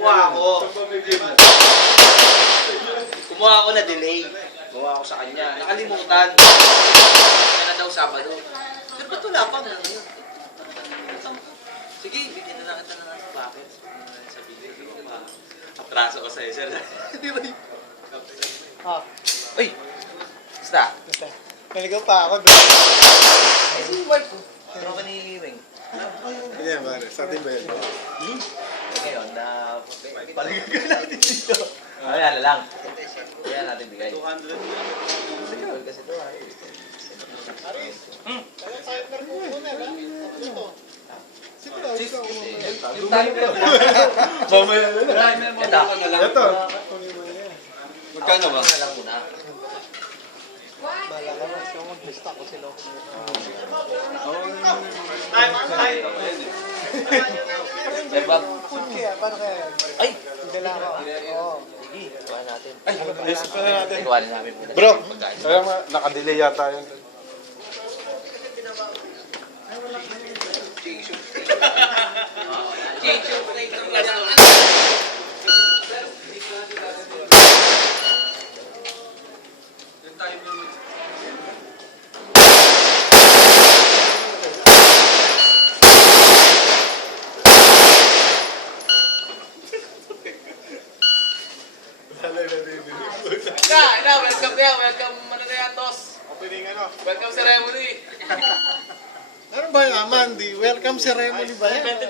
Kumuha ako. Kumuha ako na delay. Kumuha ako sa kanya. Nakalimutan. Kaya na daw Sabado. Pero ba't wala pa nga ngayon? Sige, bigyan na lang kita na ng bakit. Sabihin ko pa. Atraso ko sa'yo, sir. Ah, Uy! Basta. basta. Naligaw pa ako. Ay, si wife ko. Ano ka ni Wing? Hindi yan, pare. Sa atin ba yan? Ngayon, na paligay natin dito. Ayan na lang. Ayan natin bigay. 200 kasi ito. Yung tayo ko. Mamaya na. Ito. Ito. Magkano ba? Magkano lang muna. Bala ka na. Siya mag-stock ko sila. Diba? Food kaya, paano kaya yan? Ay! Dala ko. Oo. Sige, kuha natin. Ay, ayos pa na natin. Kuha namin muna. Bro, Pagkain. kaya nakadelay yata yun. Welcome there, welcome Mananayatos. Opening ano? Welcome ceremony. Ano ba yung Amandi? Welcome ceremony ba yan?